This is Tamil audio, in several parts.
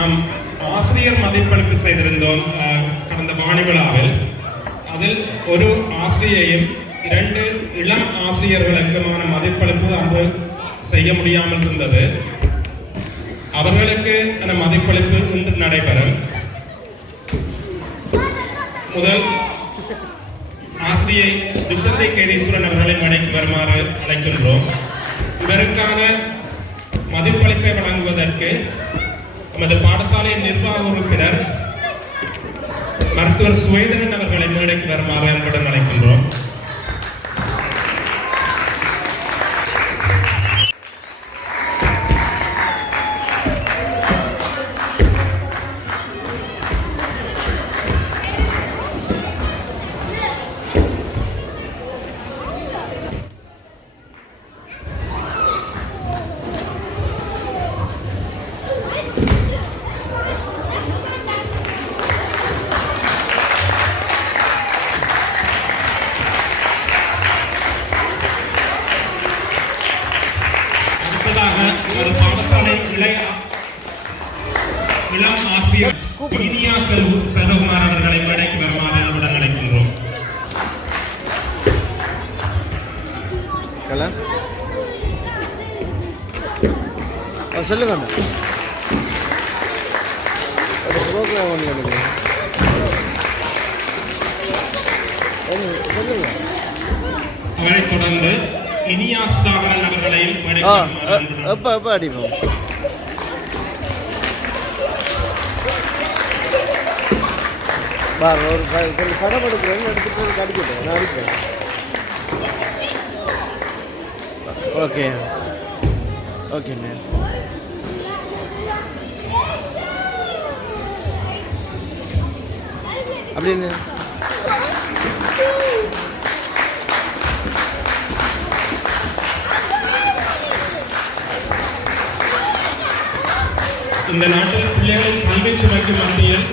நாம் ஆசிரியர் மதிப்பெடுப்பு செய்திருந்தோம் அஹ், கடந்த வாணி விழாவில். அதில் ஒரு ஆசிரியையும் இரண்டு இளம் ஆசிரியர்களுக்குமான மதிப்பளிப்பு அன்று செய்ய முடியாமல் இருந்தது. அவர்களுக்கு அந்த மதிப்பளிப்பு இன்று நடைபெறும். முதல் ஆசிரியை துஷந்தை கேதீஸ்வரன் அவர்களை மேடைக்கு வருமாறு அழைக்கின்றோம். இவருக்கான மதிப்பளிப்பை வழங்குவதற்கு நமது பாடசாலையின் நிர்வாக உறுப்பினர் மருத்துவர் சுவேதனன் அவர்களை மேடைக்கு வருமாறு அன்புடன் அழைக்கின்றோம். இளம் ஆசிரியர் இனியா செல்வ செல்வகுமார் அவர்களை மேடைக்கு வருமாறு அன்புடன் அழைக்கின்றோம். சொல்லுங்க அவரைத் தொடர்ந்து இனியா சுதாகரன் அவர்களையும் எப்போ எப்போ அடிப்போம். பாருங்க ஒரு கொஞ்சம் படம் எடுக்கிறேன் எடுத்துட்டு வந்து அடிக்கட்டும் நான் அடிப்பேன். ஓகே. ஓகேண்ணே அப்படின்னு இந்த நாட்டில் பிள்ளைகளின் கல்வி சுமைக்கு மத்தியில்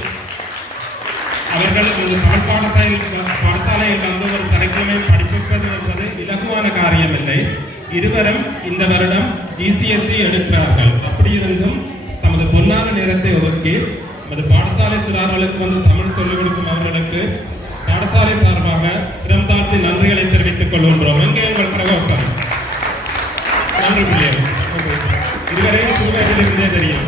அவர்களுக்கு இது தமிழ் பாடசாலையில் பாடசாலையில் வந்து ஒரு சரக்கிழமை படிப்பிப்பது என்பது இலகுவான காரியமில்லை. இருவரும் இந்த வருடம் ஜிசிஎஸ்சி எடுக்கிறார்கள். அப்படி இருந்தும் தமது பொன்னான நேரத்தை ஒதுக்கி அது பாடசாலை சிறார்களுக்கு வந்து தமிழ் சொல்லிக் கொடுக்கும் அவர்களுக்கு பாடசாலை சார்பாக சிரம் நன்றிகளை தெரிவித்துக் கொள்கின்றோம். எங்கே உங்கள் பிரகோசம் நன்றி பிள்ளைகள் இதுவரையும் சூழ்நிலையிலிருந்தே தெரியும்.